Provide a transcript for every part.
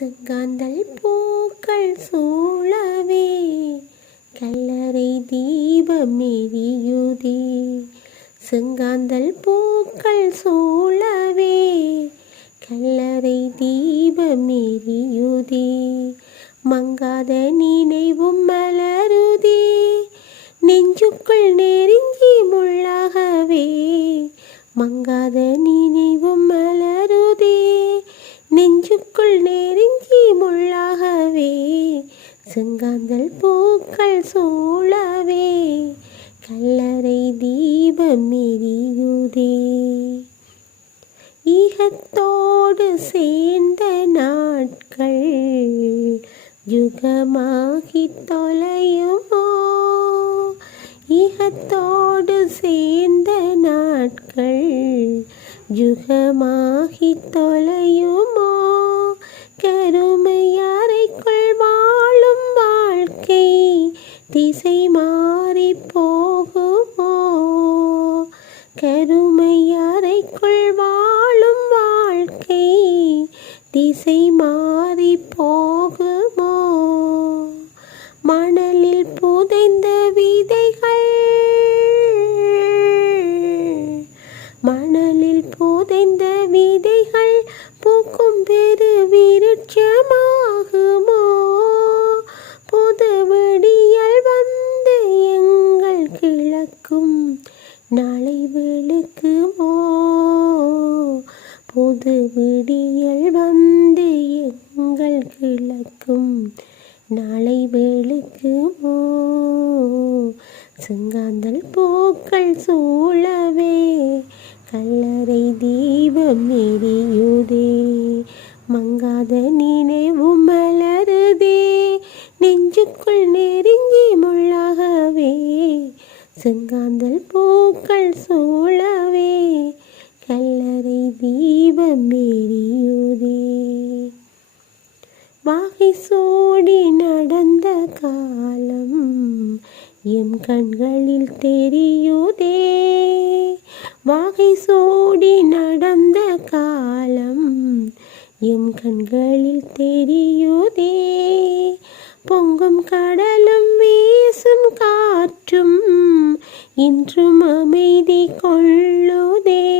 செங்காந்தல் பூக்கள் சூழவே கல்லறை தீபம் எரியுதே. செங்காந்தல் பூக்கள் சூழவே கல்லறை தீபம் எரியுதே. மங்காத நினைவும் மலருதே நெஞ்சுக்குள் நெருங்கி முள்ளாகவே. மங்காத நினைவும் மலருதே நெஞ்சுக்குள் நெருங்கி முள்ளாகவே செங்காந்தல் பூக்கள் சூழவே கல்லறை தீபம் எரியுதே. ஈகத்தோடு சேர்ந்த நாட்கள் யுகமாகி தொலையுமோ? ஈகத்தோடு சேர்ந்த நாட்கள் யுகமாகி தொலையுமோ? கருமையாரைக்குள் திசை மாறி போகுமோ? கருமை அறைக்குள் வாழும் வாழ்க்கை திசை மாறி போகுமோ? மணலில் புதைந்த விதைகள் மணலில் புதைந்த விதை நாளை வெளுக்குமோ செங்காந்தல் பூக்கள் சூழவே கல்லறை தீபம் எரியுதே. மங்காத நினைவு மலருதே நெஞ்சுக்குள் நெருங்கி முள்ளாகவே செங்காந்தல் பூக்கள் சூழ வாகை சூடி நடந்த காலம் எம் கண்களில் தெரியுதே. வாகை சூடி நடந்த காலம் எம் கண்களில் தெரியுதே. பொங்கும் கடலும் வீசும் காற்றும் இன்றும் அமைதி கொள்ளுதே.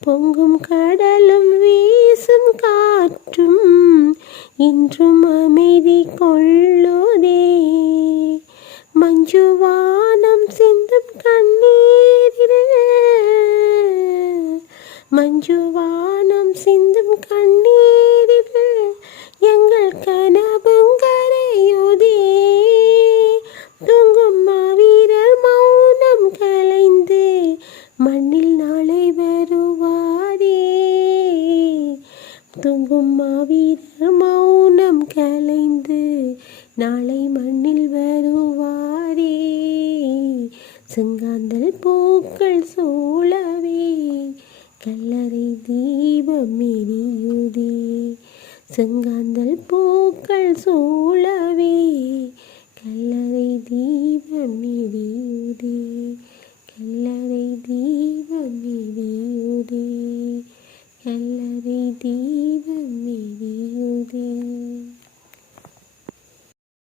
பொங்கும் கடலும் வீசும் காற்றும் இன்றும் அமைதி கொள்ளுதே. மஞ்சுவானம் சிந்தும் கண்ணீரில். மஞ்சுவானம் சிந்தும் கண்ணீர் தூங்கும் மாவீரர் மௌனம் கலைந்து நாளை மண்ணில் வருவாரே. செங்காந்தல் பூக்கள் சூழவே கல்லறை தீபம் எரியுதே. செங்காந்தல் பூக்கள் சூழவே கல்லறை தீபம் எரியுதே. கல்லறை தீபம் எரியுதே. கல்லறை தீபம் எரியுதே